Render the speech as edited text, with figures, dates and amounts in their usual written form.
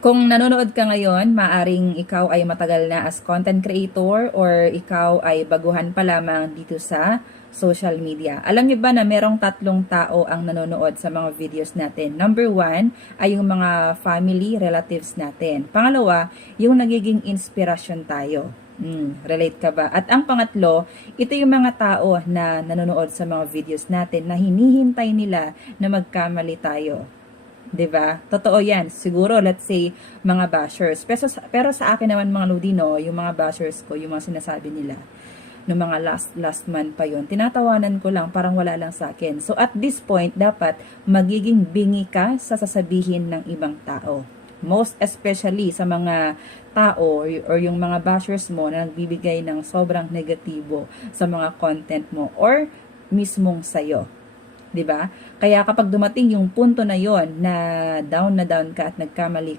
Kung nanonood ka ngayon, maaring ikaw ay matagal na as content creator or ikaw ay baguhan pa lamang dito sa social media. Alam niyo ba na merong tatlong tao ang nanonood sa mga videos natin? Number one ay yung mga family, relatives natin. Pangalawa, yung nagiging inspirasyon tayo. Relate ka ba? At ang pangatlo, ito yung mga tao na nanonood sa mga videos natin na hinihintay nila na magkamali tayo. 'Di ba? Totoo 'yan. Siguro let's say mga bashers. Pero sa akin naman mga Ludino, yung mga bashers ko, yung mga sinasabi nila no mga last month pa yon. Tinatawanan ko lang, parang wala lang sa akin. So at this point, dapat magiging bingi ka sa sasabihin ng ibang tao. Most especially sa mga tao or yung mga bashers mo na nagbibigay ng sobrang negatibo sa mga content mo or mismong sayo. 'Di ba? Kaya kapag dumating yung punto na yon na down ka at nagkamali ka,